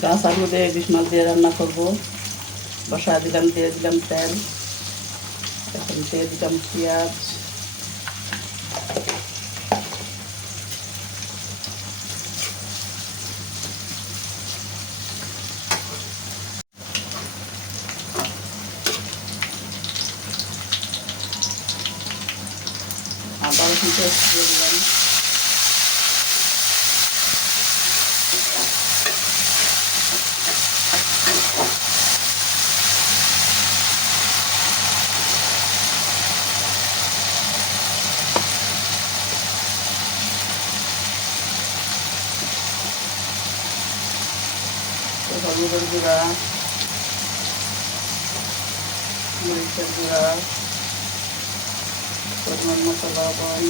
কাঁচা আলু দিয়ে ইলিশ মাছ দিয়ে রান্না করবো। বসা দিলাম, দিয়ে দিলাম তেল, এখন দিয়ে দিলাম পেঁয়াজ, আদা রসুন পেস্ট দিয়ে দিলাম, হলুদের গুঁড়া, মরিচের গুঁড়া, পরিমাণ মতো লবণ,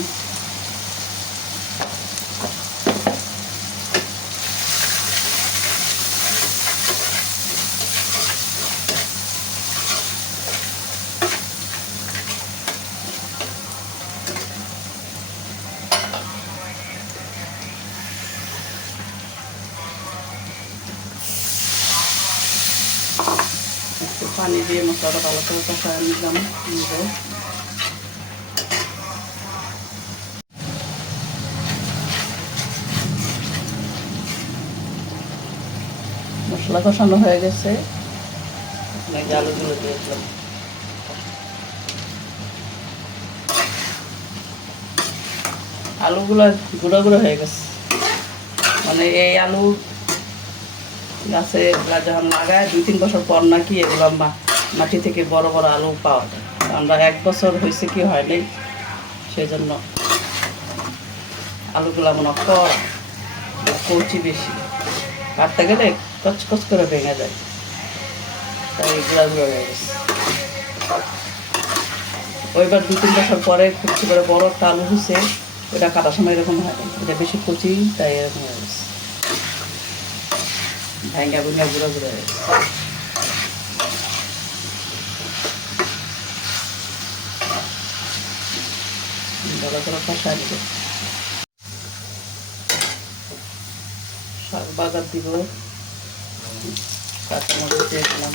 একটু পানি দিয়ে মশলাটা ভালো করে কষায় নিলাম। মশলা কষানো হয়ে গেছে, আলুগুলো দিয়ে দিলাম। আলুগুলো গুঁড়ো গুঁড়ো হয়ে গেছে, মানে এই আলু গাছে যখন লাগায় 2-3 বছর পর নাকি এগুলো মাটি থেকে বড় বড় আলু পাওয়া যায়। আমরা 1 বছর হয়েছে কি হয়নি, সেই জন্য আলুগুলো মনে কড়া, কচি বেশি, কাটতে গেলে কচকচ করে ভেঙে যায়, তাই গুঁড়া গুঁড়ো হয়ে গেছে। ওইবার 2-3 বছর পরে খুব করে বড় একটা আলু হয়েছে, ওটা কাটার সময় এরকম হয়, এটা বেশি কচি তাই এরকম হয়ে গেছে, ভেঙে ভেঙে গুঁড়ো গুঁড়ো হয়ে গেছে। ভালো করে কষায় দিব, শাক বাগার দিব, কাঁচামরিচ দিয়ে দিলাম,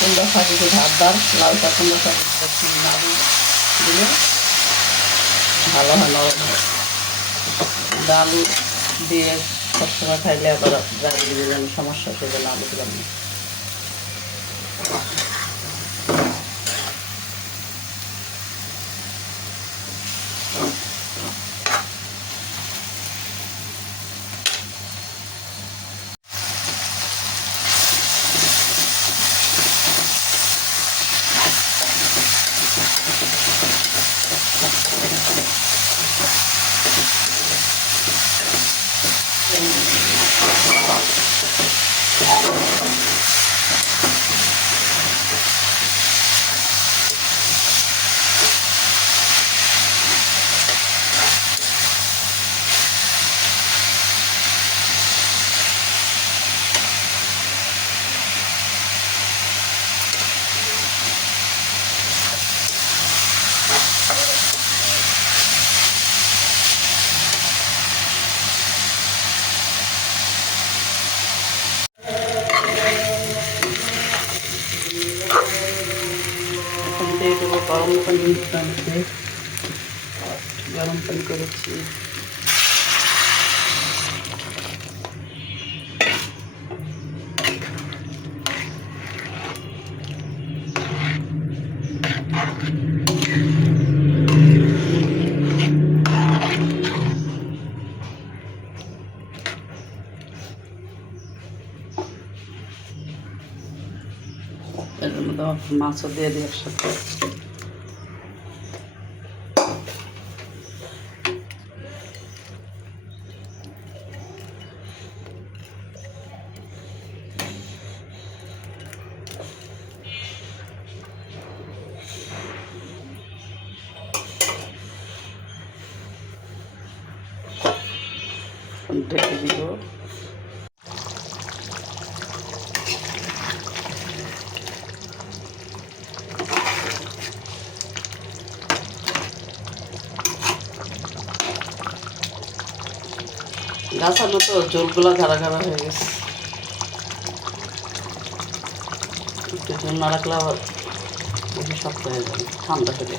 কুমড়া শাক একটু ধারদার, লাল শাক কুমড়া শাক না দিলে ভালো হয়, নরম হয়। আলু দিয়ে সবসময় খাইলে আবার রাজনীতি সমস্যা, সেই জন্য আলু দিলাম না। দিয়ে দেবো গরম পানি, গরম পানি করেছি, এর মধ্যে মাছও দিয়ে দিই একসাথে। এখন ঢেকে দিব। গাছানো তো ঝোলগুলো গাঢ়া গাঢ়া হয়ে গেছে, একটু ঝোল না রাখলে আবার বেশি শক্ত হয়ে যাবে ঠান্ডা হলে।